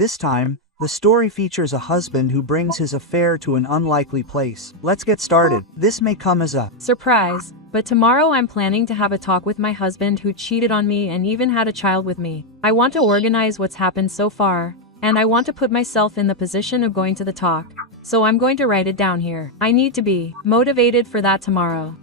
This time, the story features a husband who brings his affair to an unlikely place. Let's get started. This may come as a surprise, but tomorrow I'm planning to have a talk with my husband who cheated on me and even had a child with me. I want to organize what's happened so far, and I want to put myself in the position of going to the talk. So I'm going to write it down here. I need to be motivated for that tomorrow.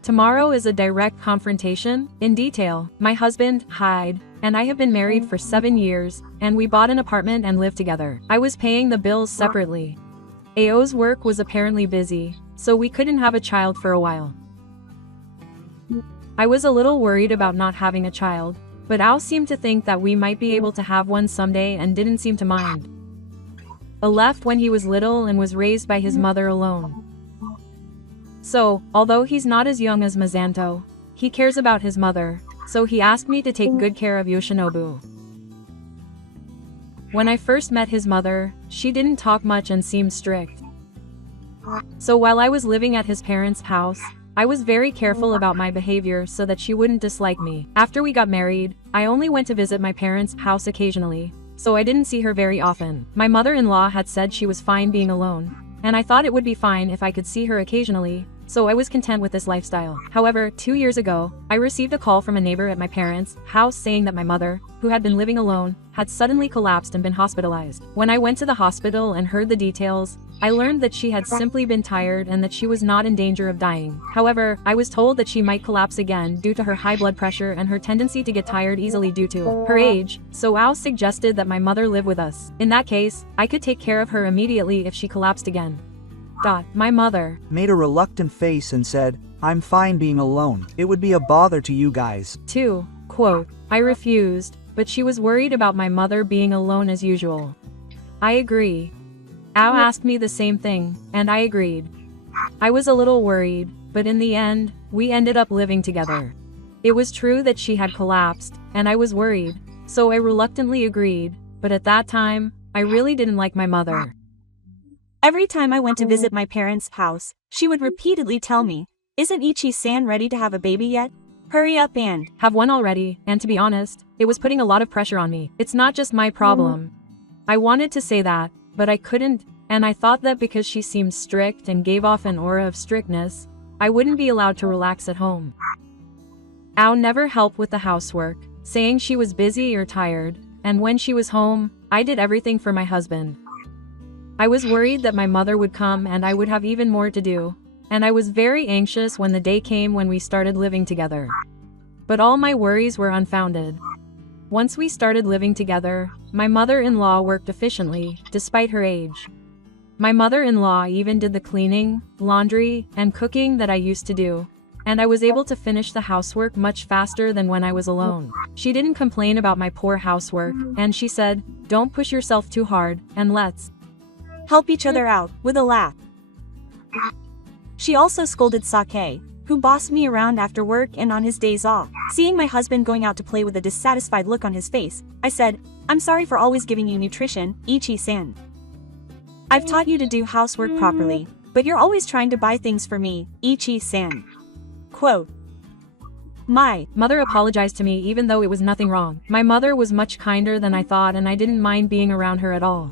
Tomorrow is a direct confrontation, in detail. My husband, Hyde, and I have been married for 7 years, and we bought an apartment and lived together. I was paying the bills separately. AO's work was apparently busy, so we couldn't have a child for a while. I was a little worried about not having a child, but Ao seemed to think that we might be able to have one someday and didn't seem to mind. A left when he was little and was raised by his mother alone. So, although he's not as young as Mazanto, he cares about his mother, so he asked me to take good care of Yoshinobu. When I first met his mother, she didn't talk much and seemed strict. So while I was living at his parents' house, I was very careful about my behavior so that she wouldn't dislike me. After we got married, I only went to visit my parents' house occasionally, so I didn't see her very often. My mother-in-law had said she was fine being alone, and I thought it would be fine if I could see her occasionally, so I was content with this lifestyle. However, 2 years ago, I received a call from a neighbor at my parents' house saying that my mother, who had been living alone, had suddenly collapsed and been hospitalized. When I went to the hospital and heard the details, I learned that she had simply been tired and that she was not in danger of dying. However, I was told that she might collapse again due to her high blood pressure and her tendency to get tired easily due to her age, so Ao suggested that my mother live with us. In that case, I could take care of her immediately if she collapsed again. My mother made a reluctant face and said, "I'm fine being alone. It would be a bother to you guys." Quote, I refused, but she was worried about my mother being alone as usual. I agree. Ao asked me the same thing, and I agreed. I was a little worried, but in the end, we ended up living together. It was true that she had collapsed, and I was worried, so I reluctantly agreed, but at that time, I really didn't like my mother. Every time I went to visit my parents' house, she would repeatedly tell me, "Isn't Ichi-san ready to have a baby yet? Hurry up and have one already," and to be honest, it was putting a lot of pressure on me. It's not just my problem. I wanted to say that, but I couldn't, and I thought that because she seemed strict and gave off an aura of strictness, I wouldn't be allowed to relax at home. Ao never helped with the housework, saying she was busy or tired, and when she was home, I did everything for my husband. I was worried that my mother would come and I would have even more to do, and I was very anxious when the day came when we started living together. But all my worries were unfounded. Once we started living together, my mother-in-law worked efficiently, despite her age. My mother-in-law even did the cleaning, laundry, and cooking that I used to do, and I was able to finish the housework much faster than when I was alone. She didn't complain about my poor housework, and she said, "Don't push yourself too hard, and let's help each other out," with a laugh. She also scolded Sake, who bossed me around after work and on his days off. Seeing my husband going out to play with a dissatisfied look on his face, I said, "I'm sorry for always giving you nutrition, Ichi-san. I've taught you to do housework properly, but you're always trying to buy things for me, Ichi-san." Quote, my mother apologized to me even though it was nothing wrong. My mother was much kinder than I thought and I didn't mind being around her at all.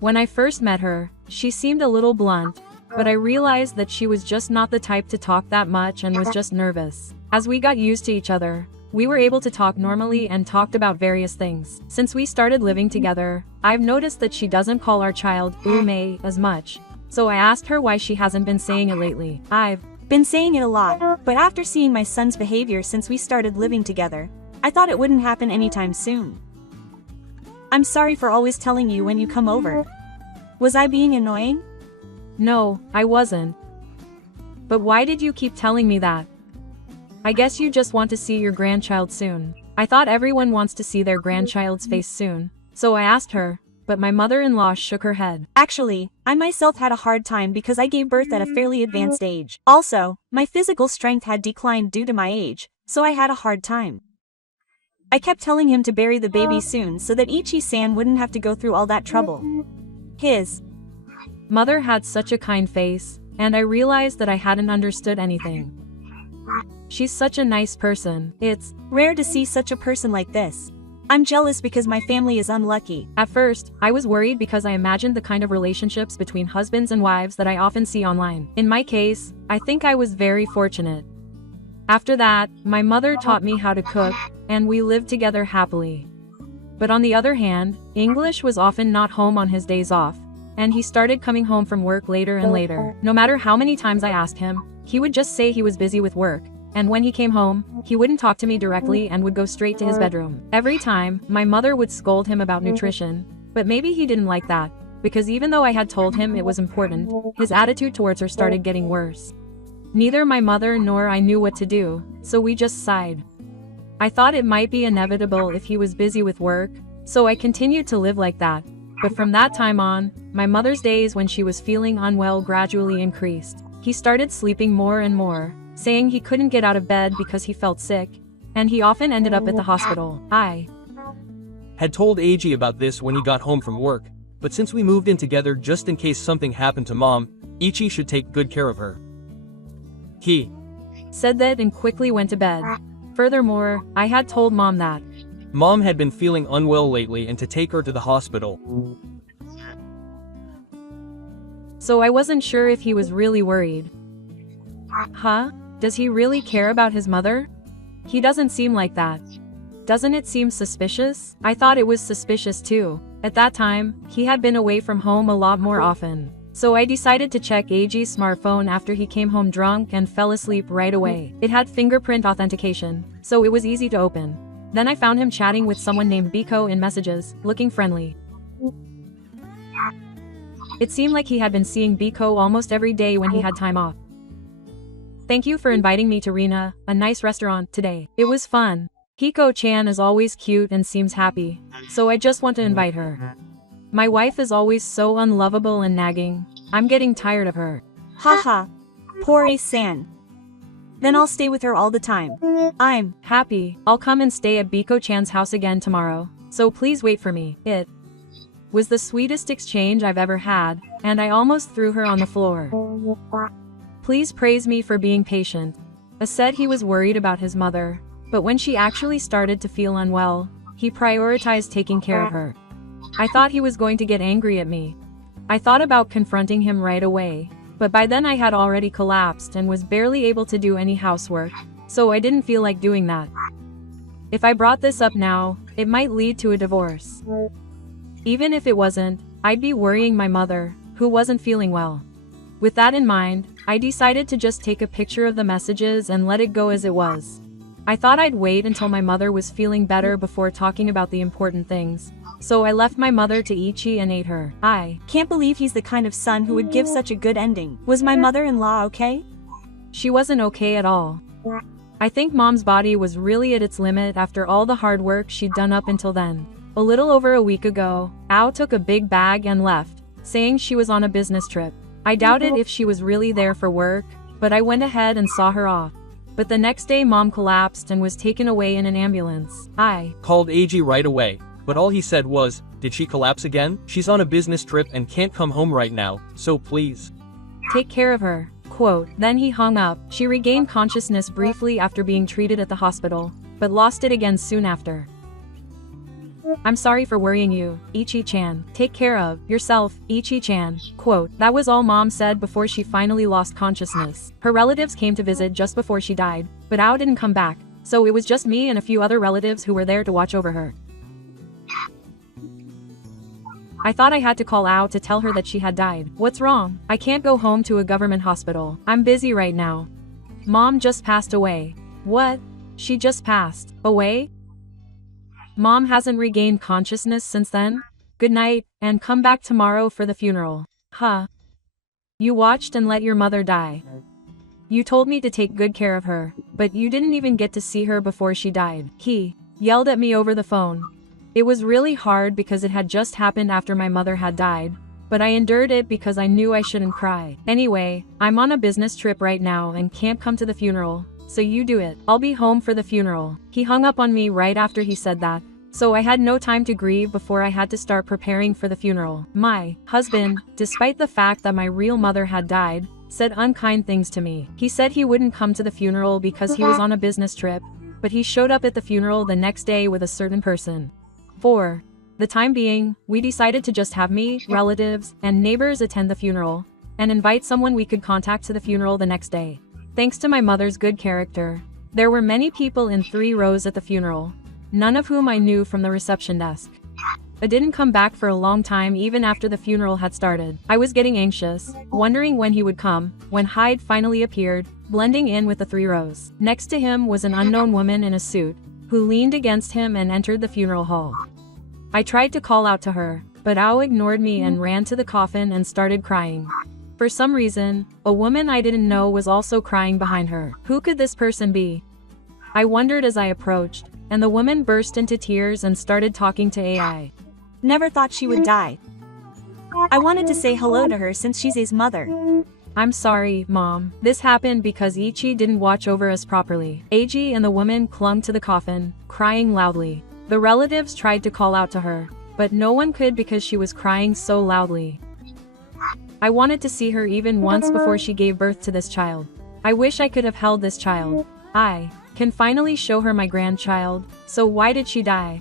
When I first met her, she seemed a little blunt, but I realized that she was just not the type to talk that much and was just nervous. As we got used to each other, we were able to talk normally and talked about various things. Since we started living together, I've noticed that she doesn't call our child Ume as much, so I asked her why she hasn't been saying it lately. I've been saying it a lot, but after seeing my son's behavior since we started living together, I thought it wouldn't happen anytime soon. I'm sorry for always telling you when you come over. Was I being annoying? No, I wasn't. But why did you keep telling me that? I guess you just want to see your grandchild soon. I thought everyone wants to see their grandchild's face soon, so I asked her, but my mother-in-law shook her head. Actually, I myself had a hard time because I gave birth at a fairly advanced age. Also, my physical strength had declined due to my age, so I had a hard time. I kept telling him to bury the baby soon so that Ichi-san wouldn't have to go through all that trouble. His mother had such a kind face, and I realized that I hadn't understood anything. She's such a nice person. It's rare to see such a person like this. I'm jealous because my family is unlucky. At first, I was worried because I imagined the kind of relationships between husbands and wives that I often see online. In my case, I think I was very fortunate. After that, my mother taught me how to cook, and we lived together happily. But on the other hand, English was often not home on his days off, and he started coming home from work later and later. No matter how many times I asked him, he would just say he was busy with work, and when he came home, he wouldn't talk to me directly and would go straight to his bedroom. Every time, my mother would scold him about nutrition, but maybe he didn't like that, because even though I had told him it was important, his attitude towards her started getting worse. Neither my mother nor I knew what to do, so we just sighed. I thought it might be inevitable if he was busy with work, so I continued to live like that. But from that time on, my mother's days when she was feeling unwell gradually increased. He started sleeping more and more, saying he couldn't get out of bed because he felt sick, and he often ended up at the hospital. I had told AG about this when he got home from work, but since we moved in together just in case something happened to Mom, Ichi should take good care of her. He said that and quickly went to bed. Furthermore, I had told Mom that Mom had been feeling unwell lately and to take her to the hospital. So I wasn't sure if he was really worried. Huh? Does he really care about his mother? He doesn't seem like that. Doesn't it seem suspicious? I thought it was suspicious too. At that time, he had been away from home a lot more often. So I decided to check AG's smartphone after he came home drunk and fell asleep right away. It had fingerprint authentication, so it was easy to open. Then I found him chatting with someone named Biko in messages, looking friendly. It seemed like he had been seeing Biko almost every day when he had time off. Thank you for inviting me to Rina, a nice restaurant, today. It was fun. Hiko-chan is always cute and seems happy, so I just want to invite her. My wife is always so unlovable and nagging. I'm getting tired of her. Haha. Poor Ace-san. Then I'll stay with her all the time. I'm happy. I'll come and stay at Biko-chan's house again tomorrow, so please wait for me. It was the sweetest exchange I've ever had, and I almost threw her on the floor. Please praise me for being patient. A said he was worried about his mother, but when she actually started to feel unwell, he prioritized taking care of her. I thought he was going to get angry at me. I thought about confronting him right away, but by then I had already collapsed and was barely able to do any housework, so I didn't feel like doing that. If I brought this up now, it might lead to a divorce. Even if it wasn't, I'd be worrying my mother, who wasn't feeling well. With that in mind, I decided to just take a picture of the messages and let it go as it was. I thought I'd wait until my mother was feeling better before talking about the important things. So I left my mother to Ichi and ate her. I can't believe he's the kind of son who would give such a good ending. Was my mother-in-law okay? She wasn't okay at all. I think Mom's body was really at its limit after all the hard work she'd done up until then. A little over a week ago, Ao took a big bag and left, saying she was on a business trip. I doubted if she was really there for work, but I went ahead and saw her off. But the next day Mom collapsed and was taken away in an ambulance. I called AG right away, but all he said was, "Did she collapse again? She's on a business trip and can't come home right now, so please take care of her." Quote, then he hung up. She regained consciousness briefly after being treated at the hospital, but lost it again soon after. I'm sorry for worrying you, Ichi-chan. Take care of yourself, Ichi-chan. Quote, that was all Mom said before she finally lost consciousness. Her relatives came to visit just before she died, but Ao didn't come back, so it was just me and a few other relatives who were there to watch over her. I thought I had to call Ao to tell her that she had died. What's wrong? I can't go home to a government hospital. I'm busy right now. Mom just passed away. What? She just passed away? Mom hasn't regained consciousness since then? Good night, and come back tomorrow for the funeral. Huh? You watched and let your mother die. You told me to take good care of her, but you didn't even get to see her before she died. He yelled at me over the phone. It was really hard because it had just happened after my mother had died, but I endured it because I knew I shouldn't cry. Anyway, I'm on a business trip right now and can't come to the funeral, so you do it. I'll be home for the funeral. He hung up on me right after he said that, so I had no time to grieve before I had to start preparing for the funeral. My husband, despite the fact that my real mother had died, said unkind things to me. He said he wouldn't come to the funeral because he was on a business trip, but he showed up at the funeral the next day with a certain person. For the time being, we decided to just have me, relatives, and neighbors attend the funeral, and invite someone we could contact to the funeral the next day. Thanks to my mother's good character, there were many people in 3 rows at the funeral, none of whom I knew from the reception desk. I didn't come back for a long time even after the funeral had started. I was getting anxious, wondering when he would come, when Hyde finally appeared, blending in with the 3 rows. Next to him was an unknown woman in a suit, who leaned against him and entered the funeral hall. I tried to call out to her, but Ao ignored me and ran to the coffin and started crying. For some reason, a woman I didn't know was also crying behind her. Who could this person be? I wondered as I approached, and the woman burst into tears and started talking to AI. Never thought she would die. I wanted to say hello to her since she's A's mother. I'm sorry, Mom. This happened because Ichi didn't watch over us properly. Eiji and the woman clung to the coffin, crying loudly. The relatives tried to call out to her, but no one could because she was crying so loudly. I wanted to see her even once before she gave birth to this child. I wish I could have held this child. I can finally show her my grandchild, so why did she die?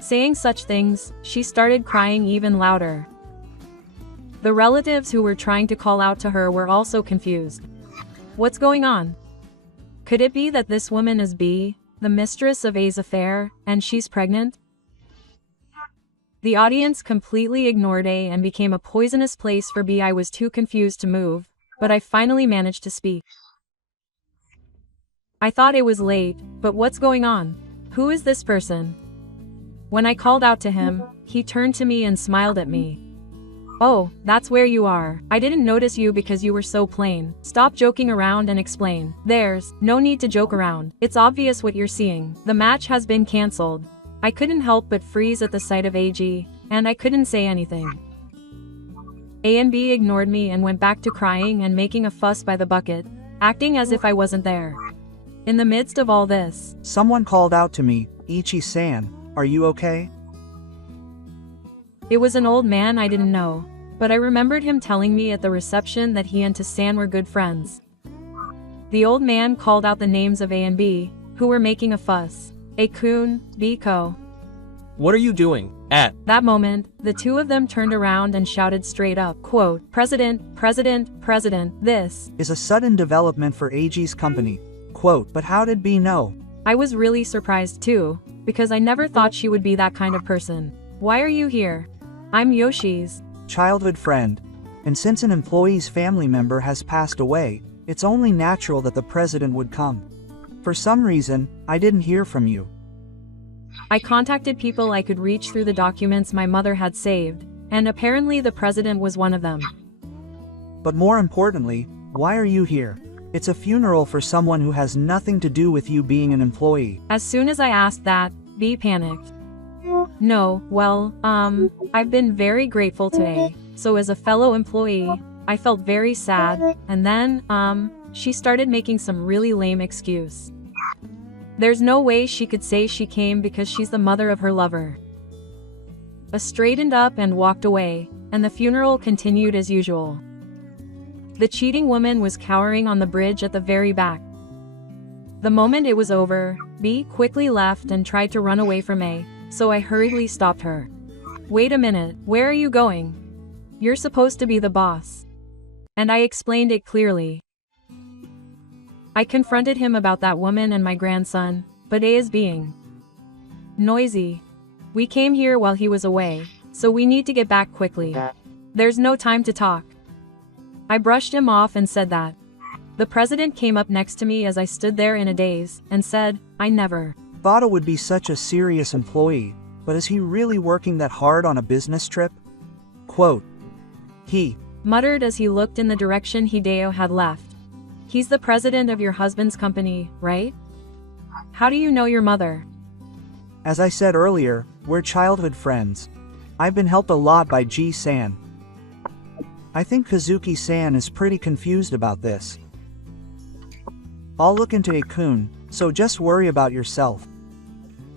Saying such things, she started crying even louder. The relatives who were trying to call out to her were also confused. What's going on? Could it be that this woman is B, the mistress of A's affair, and she's pregnant? The audience completely ignored A and became a poisonous place for B. I was too confused to move, but I finally managed to speak. I thought it was late, but what's going on? Who is this person? When I called out to him, he turned to me and smiled at me. Oh, that's where you are. I didn't notice you because you were so plain. Stop joking around and explain. There's no need to joke around. It's obvious what you're seeing. The match has been cancelled. I couldn't help but freeze at the sight of AG, and I couldn't say anything. A and B ignored me and went back to crying and making a fuss by the bucket, acting as if I wasn't there. In the midst of all this, Someone called out to me, Ichi-san, are you okay? it was an old man I didn't know, but I remembered him telling me at the reception that he and Ta-san were good friends. The old man called out the names of A and B, who were making a fuss. A-kun, B-ko. What are you doing? At That moment, the 2 of them turned around and shouted straight up, quote, President, President, President, this Is a sudden development for AG's company. Quote, but how did B know? I was really surprised too, because I never thought she would be that kind of person. Why are you here? I'm Yoshi's Childhood friend. And since an employee's family member has passed away, it's only natural that the president would come. For some reason, I didn't hear from you. I contacted people I could reach through the documents my mother had saved, and apparently the president was one of them. But more importantly, why are you here? It's a funeral for someone who has nothing to do with you being an employee. As soon as I asked that, B panicked. No, well, I've been very grateful to A, so as a fellow employee, I felt very sad, and then, she started making some really lame excuse. There's no way she could say she came because she's the mother of her lover. I straightened up and walked away, and the funeral continued as usual. The cheating woman was cowering on the bridge at the very back. The moment it was over, B quickly left and tried to run away from A, so I hurriedly stopped her. Wait a minute, where are you going? You're supposed to be the boss. And I explained it clearly. I confronted him about that woman and my grandson, but A is being noisy. We came here while he was away, so we need to get back quickly. There's no time to talk. I brushed him off and said that. The president came up next to me as I stood there in a daze, and said, I never Thought it would be such a serious employee, but is he really working that hard on a business trip? Quote. He muttered as he looked in the direction Hideo had left. He's the president of your husband's company, right? How do you know your mother? As I said earlier, we're childhood friends. I've been helped a lot by G-san. I think Kazuki-san is pretty confused about this. I'll look into A-kun, so just worry about yourself.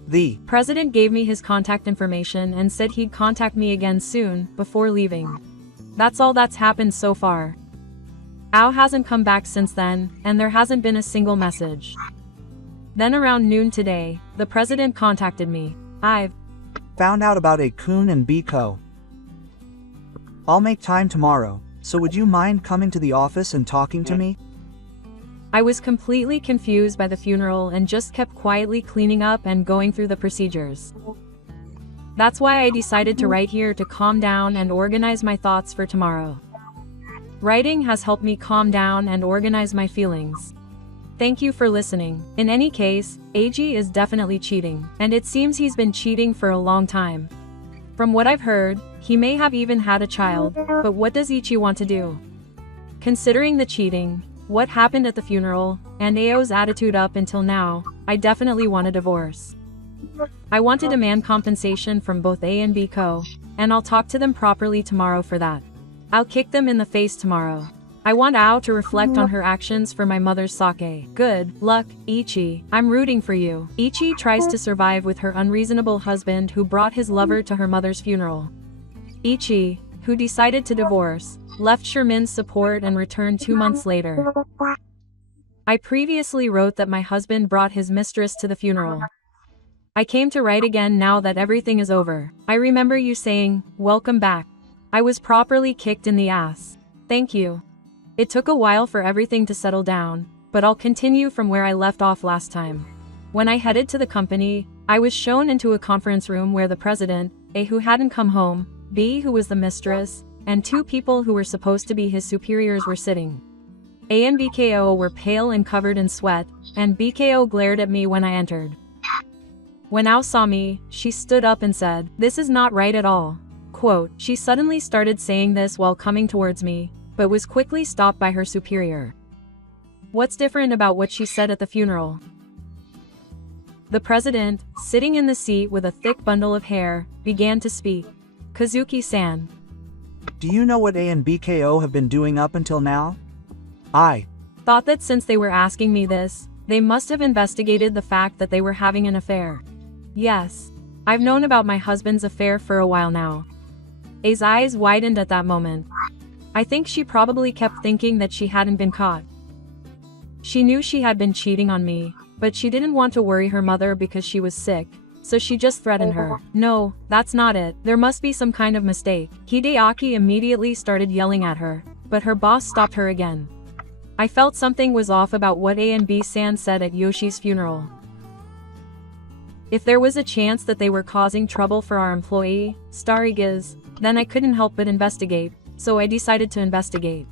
The president gave me his contact information and said he'd contact me again soon, before leaving. That's all that's happened so far. Ao hasn't come back since then, and there hasn't been a single message. Then around noon today, the president contacted me. I've Found out about A-kun and B-ko. I'll make time tomorrow, so would you mind coming to the office and talking to me? I was completely confused by the funeral and just kept quietly cleaning up and going through the procedures. That's why I decided to write here to calm down and organize my thoughts for tomorrow. Writing has helped me calm down and organize my feelings. Thank you for listening. In any case, AG is definitely cheating, and it seems he's been cheating for a long time. From what I've heard, he may have even had a child, but what does Ichi want to do? Considering the cheating, what happened at the funeral, and Ao's attitude up until now, I definitely want a divorce. I want to demand compensation from both A and B Co, and I'll talk to them properly tomorrow for that. I'll kick them in the face tomorrow. I want Ao to reflect on her actions for my mother's sake. Good luck, Ichi. I'm rooting for you. Ichi tries to survive with her unreasonable husband who brought his lover to her mother's funeral. Ichi, who decided to divorce, left Shermin's support and returned 2 months later. I previously wrote that my husband brought his mistress to the funeral. I came to write again now that everything is over. I remember you saying, "Welcome back." I was properly kicked in the ass. Thank you. It took a while for everything to settle down, but I'll continue from where I left off last time. When I headed to the company, I was shown into a conference room where the president, A who hadn't come home, B who was the mistress, and 2 people who were supposed to be his superiors were sitting. A and BKO were pale and covered in sweat, and BKO glared at me when I entered. When Ao saw me, she stood up and said, "This is not right at all." Quote, she suddenly started saying this while coming towards me, but was quickly stopped by her superior. What's different about what she said at the funeral? The president, sitting in the seat with a thick bundle of hair, began to speak. Kazuki-san. Do you know what A and BKO have been doing up until now? I thought that since they were asking me this, they must have investigated the fact that they were having an affair. Yes. I've known about my husband's affair for a while now. A's eyes widened at that moment. I think she probably kept thinking that she hadn't been caught. She knew she had been cheating on me, but she didn't want to worry her mother because she was sick, so she just threatened her. No, that's not it. There must be some kind of mistake. Hideaki immediately started yelling at her, but her boss stopped her again. I felt something was off about what A and B-san said at Yoshi's funeral. If there was a chance that they were causing trouble for our employee, Starigiz, then I couldn't help but investigate, so I decided to investigate.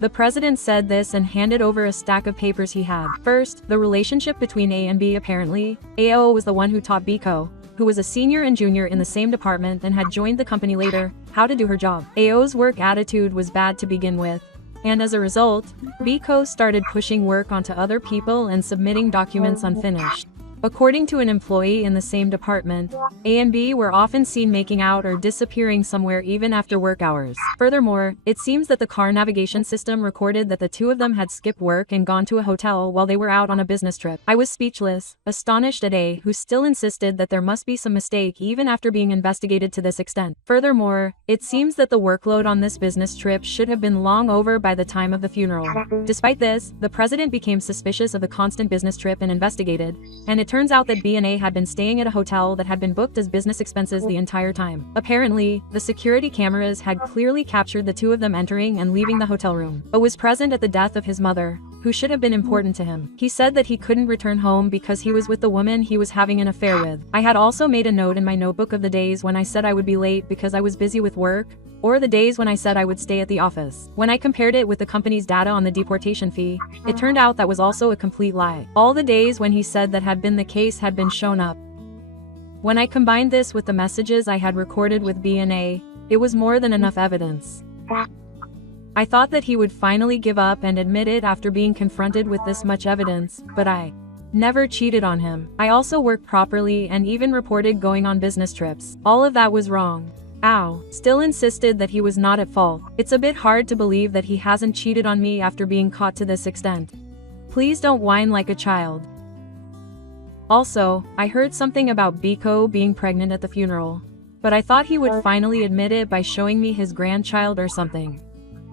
The president said this and handed over a stack of papers he had. First, the relationship between A and B. Apparently, AO was the one who taught Biko, who was a senior and junior in the same department and had joined the company later, how to do her job. AO's work attitude was bad to begin with, and as a result, Biko started pushing work onto other people and submitting documents unfinished. According to an employee in the same department, A and B were often seen making out or disappearing somewhere even after work hours. Furthermore, it seems that the car navigation system recorded that the 2 of them had skipped work and gone to a hotel while they were out on a business trip. I was speechless, astonished at A, who still insisted that there must be some mistake even after being investigated to this extent. Furthermore, it seems that the workload on this business trip should have been long over by the time of the funeral. Despite this, the president became suspicious of the constant business trip and investigated, and it turns out that B and A had been staying at a hotel that had been booked as business expenses the entire time. Apparently, the security cameras had clearly captured the 2 of them entering and leaving the hotel room. A was present at the death of his mother, who should have been important to him. He said that he couldn't return home because he was with the woman he was having an affair with. I had also made a note in my notebook of the days when I said I would be late because I was busy with work, or the days when I said I would stay at the office. When I compared it with the company's data on the deportation fee, it turned out that was also a complete lie. All the days when he said that had been the case had been shown up. When I combined this with the messages I had recorded with B and A, it was more than enough evidence. I thought that he would finally give up and admit it after being confronted with this much evidence, but I never cheated on him. I also worked properly and even reported going on business trips. All of that was wrong. Ao still insisted that he was not at fault. It's a bit hard to believe that he hasn't cheated on me after being caught to this extent. Please don't whine like a child. Also, I heard something about Biko being pregnant at the funeral, but I thought he would finally admit it by showing me his grandchild or something.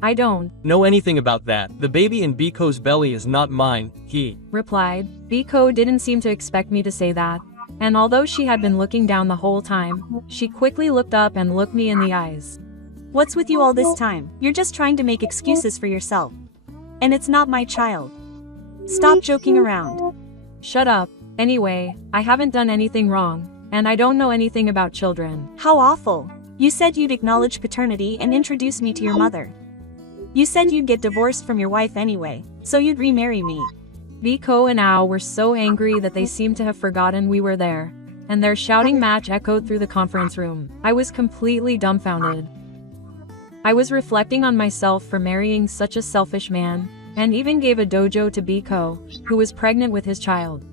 I don't know anything about that. The baby in Biko's belly is not mine, he replied. Biko didn't seem to expect me to say that, And although she had been looking down the whole time, she quickly looked up and looked me in the eyes. What's with you all this time? You're just trying to make excuses for yourself. And it's not my child. Stop joking around. Shut up. Anyway, I haven't done anything wrong, and I don't know anything about children. How awful. You said you'd acknowledge paternity and introduce me to your mother. You said you'd get divorced from your wife anyway, so you'd remarry me. Biko and Ao were so angry that they seemed to have forgotten we were there, and their shouting match echoed through the conference room. I was completely dumbfounded. I was reflecting on myself for marrying such a selfish man, and even gave a dojo to Biko, who was pregnant with his child.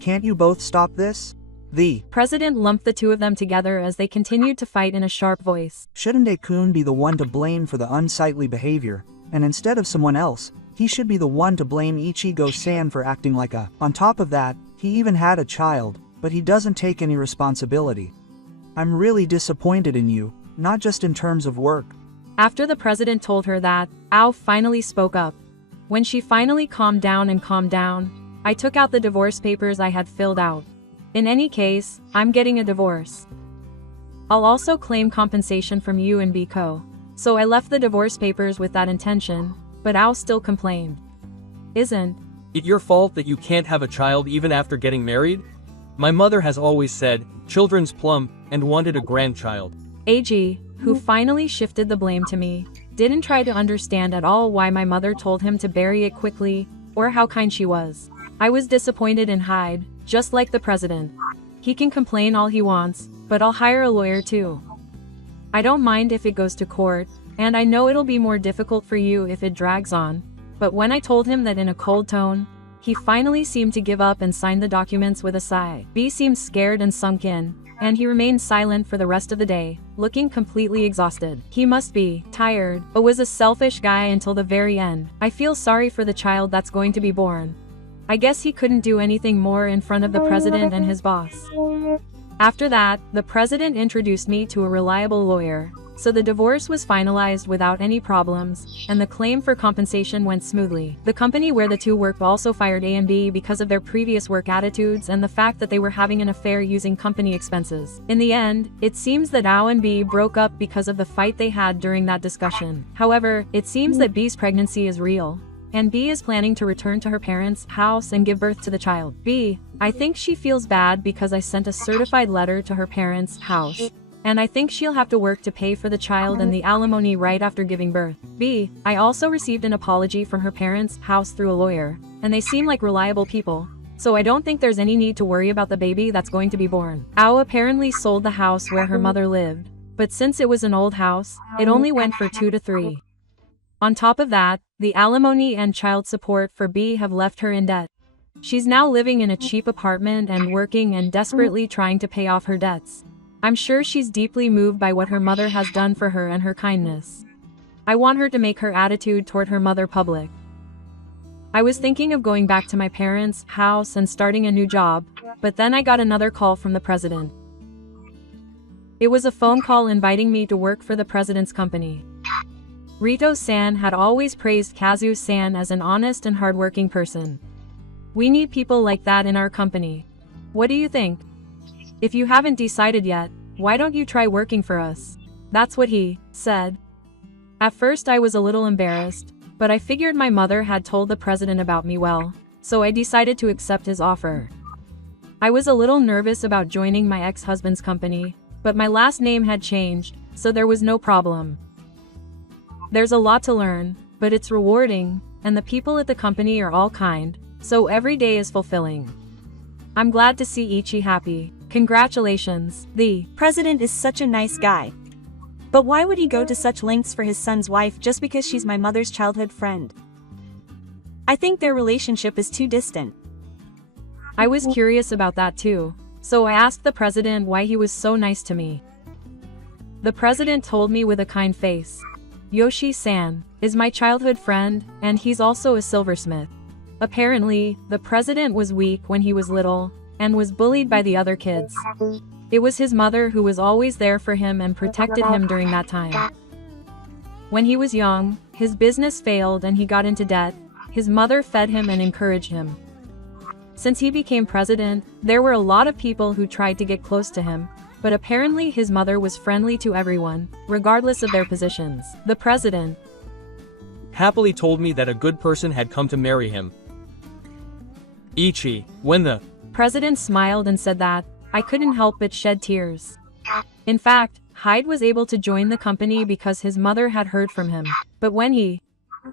Can't you both stop this? The president lumped the two of them together as they continued to fight in a sharp voice. Shouldn't A-kun be the one to blame for the unsightly behavior, and instead of someone else, he should be the one to blame Ichigo-san for acting like a. On top of that, he even had a child, but he doesn't take any responsibility. I'm really disappointed in you, not just in terms of work. After the president told her that, Ao finally spoke up. When she finally calmed down, I took out the divorce papers I had filled out. In any case, I'm getting a divorce. I'll also claim compensation from you and Biko. So I left the divorce papers with that intention, but Ao still complained. Isn't it your fault that you can't have a child even after getting married? My mother has always said, children's plum, and wanted a grandchild. AG, who finally shifted the blame to me, didn't try to understand at all why my mother told him to bury it quickly, or how kind she was. I was disappointed in Hyde, just like the president. He can complain all he wants, but I'll hire a lawyer too. I don't mind if it goes to court, and I know it'll be more difficult for you if it drags on, but when I told him that in a cold tone, he finally seemed to give up and signed the documents with a sigh. B seemed scared and sunk in, and he remained silent for the rest of the day, looking completely exhausted. He must be tired, but was a selfish guy until the very end. I feel sorry for the child that's going to be born. I guess he couldn't do anything more in front of the president and his boss. After that, the president introduced me to a reliable lawyer, so the divorce was finalized without any problems, and the claim for compensation went smoothly. The company where the two worked also fired A and B because of their previous work attitudes and the fact that they were having an affair using company expenses. In the end, it seems that Ao and B broke up because of the fight they had during that discussion. However, it seems that B's pregnancy is real, and B is planning to return to her parents' house and give birth to the child. B, I think she feels bad because I sent a certified letter to her parents' house, and I think she'll have to work to pay for the child and the alimony right after giving birth. B, I also received an apology from her parents' house through a lawyer, and they seem like reliable people, so I don't think there's any need to worry about the baby that's going to be born. Ao apparently sold the house where her mother lived, but since it was an old house, it only went for 2 to 3. On top of that, the alimony and child support for B have left her in debt. She's now living in a cheap apartment and working and desperately trying to pay off her debts. I'm sure she's deeply moved by what her mother has done for her and her kindness. I want her to make her attitude toward her mother public. I was thinking of going back to my parents' house and starting a new job, but then I got another call from the president. It was a phone call inviting me to work for the president's company. Rito-san had always praised Kazu-san as an honest and hardworking person. We need people like that in our company. What do you think? If you haven't decided yet, why don't you try working for us? That's what he said. At first I was a little embarrassed, but I figured my mother had told the president about me well, so I decided to accept his offer. I was a little nervous about joining my ex-husband's company, but my last name had changed, so there was no problem. There's a lot to learn, but it's rewarding, and the people at the company are all kind, so every day is fulfilling. I'm glad to see Ichi happy. Congratulations. The president is such a nice guy. But why would he go to such lengths for his son's wife just because she's my mother's childhood friend? I think their relationship is too distant. I was curious about that too, so I asked the president why he was so nice to me. The president told me with a kind face. Yoshi-san is my childhood friend, and he's also a silversmith. Apparently, the president was weak when he was little, and was bullied by the other kids. It was his mother who was always there for him and protected him during that time. When he was young, his business failed and he got into debt. His mother fed him and encouraged him. Since he became president, there were a lot of people who tried to get close to him, but apparently his mother was friendly to everyone, regardless of their positions. The president happily told me that a good person had come to marry him. Ichi, when the president smiled and said that, I couldn't help but shed tears. In fact, Hyde was able to join the company because his mother had heard from him. But when he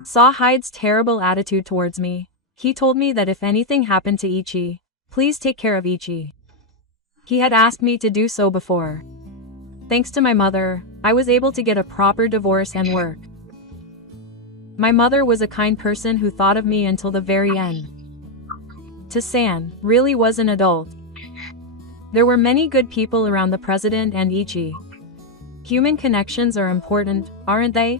saw Hyde's terrible attitude towards me, he told me that if anything happened to Ichi, please take care of Ichi. He had asked me to do so before. Thanks to my mother, I was able to get a proper divorce and work. My mother was a kind person who thought of me until the very end. San really was an adult. There were many good people around the president and Ichi. Human connections are important, aren't they?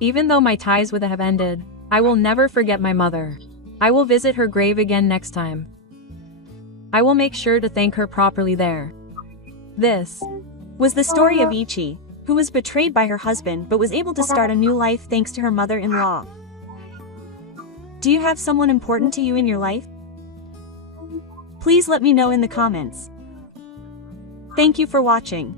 Even though my ties with her have ended, I will never forget my mother. I will visit her grave again next time. I will make sure to thank her properly there. This was the story of Ichi, who was betrayed by her husband but was able to start a new life thanks to her mother-in-law. Do you have someone important to you in your life? Please let me know in the comments. Thank you for watching.